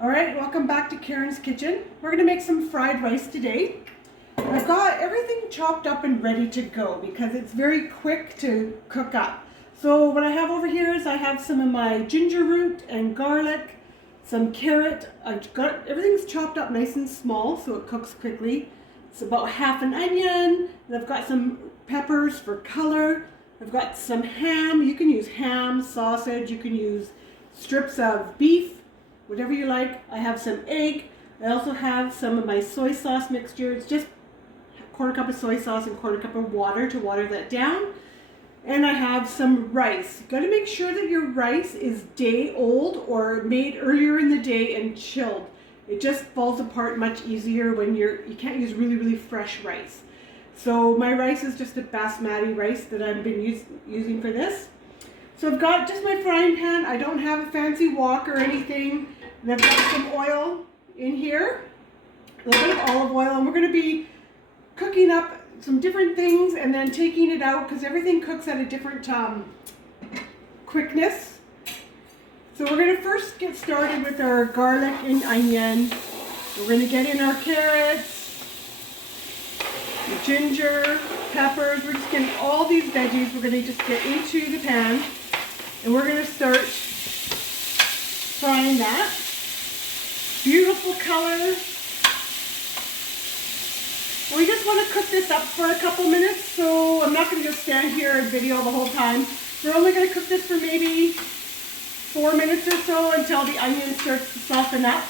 All right, welcome back to Karen's Kitchen. We're gonna make some fried rice today. I've got everything chopped up and ready to go because it's very quick to cook up. So what I have over here is I have some of my ginger root and garlic, some carrot. I've got everything's chopped up nice and small so it cooks quickly. It's about half an onion, and I've got some peppers for color. I've got some ham. You can use ham, sausage, you can use strips of beef, whatever you like. I have some egg. I also have some of my soy sauce mixture. It's just a quarter cup of soy sauce and quarter cup of water to water that down. And I have some rice. You gotta make sure that your rice is day old or made earlier in the day and chilled. It just falls apart much easier when you can't use really fresh rice. So my rice is just a basmati rice that I've been using for this. So I've got just my frying pan. I don't have a fancy wok or anything. And I've got some oil in here, a little bit of olive oil, and we're going to be cooking up some different things and then taking it out because everything cooks at a different quickness. So we're going to first get started with our garlic and onion. We're going to get in our carrots, the ginger, peppers. We're just getting all these veggies. We're going to just get into the pan and we're going to start frying that. Beautiful color. We just want to cook this up for a couple minutes, so I'm not going to just stand here and video the whole time. We're only going to cook this for maybe 4 minutes or so until the onion starts to soften up.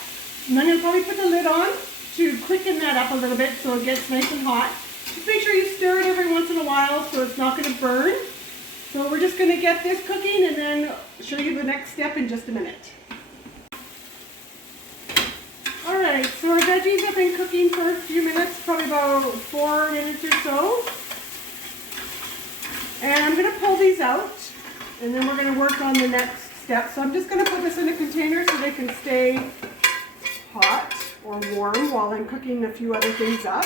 And I'm going to probably put the lid on to quicken that up a little bit so it gets nice and hot. Just make sure you stir it every once in a while so it's not going to burn. So we're just going to get this cooking and then show you the next step in just a minute. Alright, so our veggies have been cooking for a few minutes, probably about 4 minutes or so. And I'm going to pull these out and then we're going to work on the next step. So I'm just going to put this in a container so they can stay hot or warm while I'm cooking a few other things up.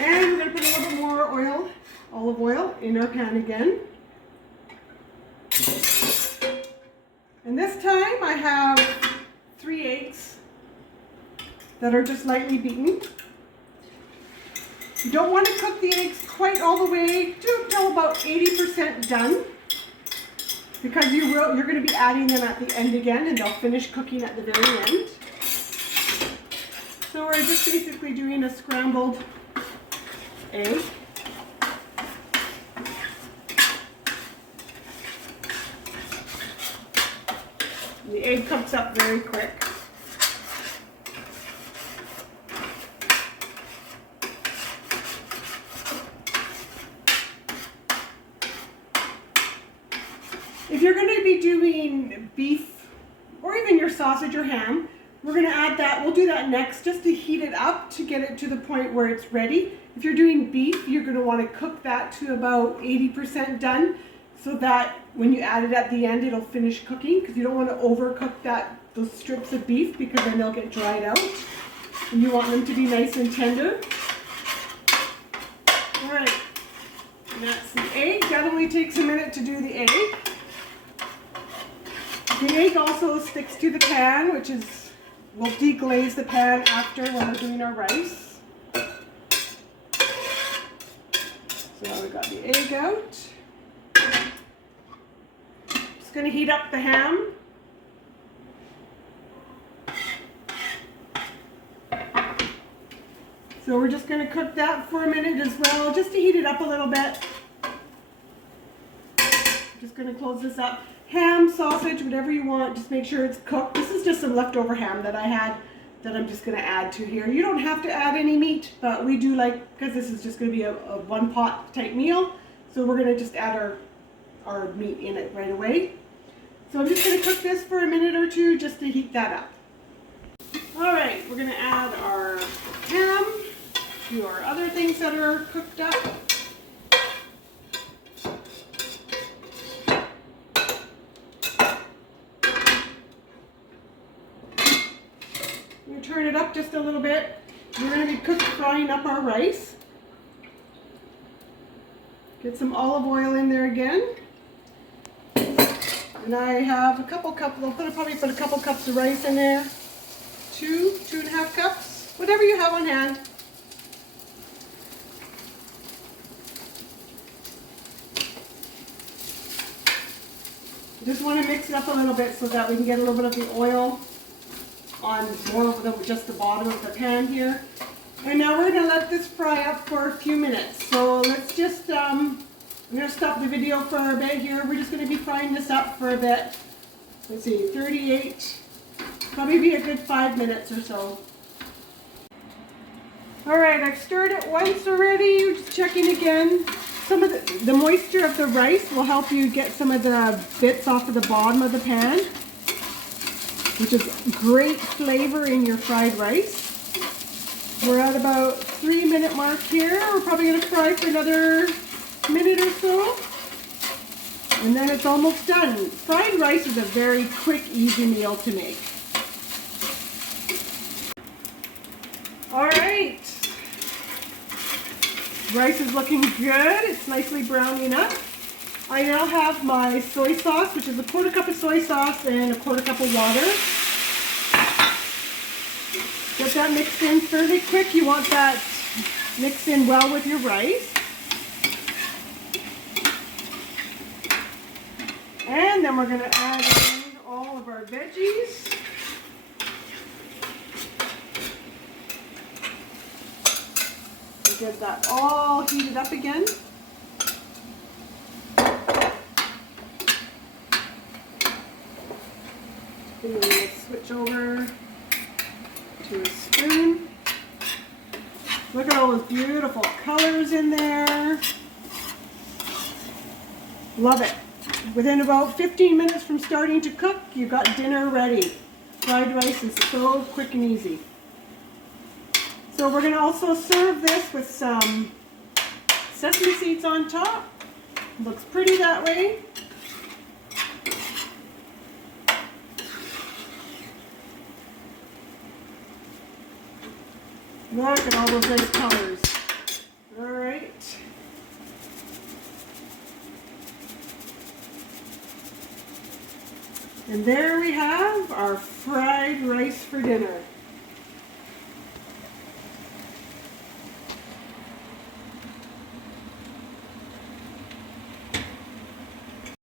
And we're going to put a little bit more oil, olive oil, in our pan again. And this time I have 3 eggs that are just lightly beaten. You don't want to cook the eggs quite all the way until about 80% done because you're going to be adding them at the end again and they'll finish cooking at the very end. So we're just basically doing a scrambled egg. The egg cooks up very quick. If you're going to be doing beef or even your sausage or ham, we're going to add that. We'll do that next just to heat it up to get it to the point where it's ready. If you're doing beef, you're going to want to cook that to about 80% done so that when you add it at the end, it'll finish cooking because you don't want to overcook those strips of beef because then they'll get dried out. And you want them to be nice and tender. All right, and that's the egg. That only takes a minute to do the egg. The egg also sticks to the pan, which is, we'll deglaze the pan after when we're doing our rice. So we got the egg out. Just going to heat up the ham. So we're just going to cook that for a minute as well, just to heat it up a little bit. Just going to close this up. Ham, sausage, whatever you want, just make sure it's cooked. This is just some leftover ham that I had that I'm just going to add to here. You don't have to add any meat, but we do like, because this is just going to be a one pot type meal, so we're going to just add our meat in it right away. So I'm just going to cook this for a minute or two just to heat that up. Alright, we're going to add our ham to our other things that are cooked up. Turn it up just a little bit. We're going to be frying up our rice. Get some olive oil in there again. And I have a couple cups, probably put a couple cups of rice in there. 2.5 cups, whatever you have on hand. Just want to mix it up a little bit so that we can get a little bit of the oil on more of just the bottom of the pan here. And now we're going to let this fry up for a few minutes. So let's just, I'm going to stop the video for a bit here. We're just going to be frying this up for a bit. Let's see, 38, probably be a good 5 minutes or so. Alright, I've stirred it once already. We're just checking again. Some of the moisture of the rice will help you get some of the bits off of the bottom of the pan, which is great flavor in your fried rice. We're at about 3-minute mark here. We're probably going to fry for another minute or so. And then it's almost done. Fried rice is a very quick, easy meal to make. Alright. Rice is looking good. It's nicely browning up. I now have my soy sauce, which is a 1/4 cup of soy sauce and a 1/4 cup of water. Get that mixed in fairly quick. You want that mixed in well with your rice. And then we're going to add in all of our veggies. Get that all heated up again. And then we'll switch over to a spoon. Look at all those beautiful colors in there. Love it. Within about 15 minutes from starting to cook, you've got dinner ready. Fried rice is so quick and easy. So we're going to also serve this with some sesame seeds on top. Looks pretty that way. Look at all those nice colors. All right. And there we have our fried rice for dinner.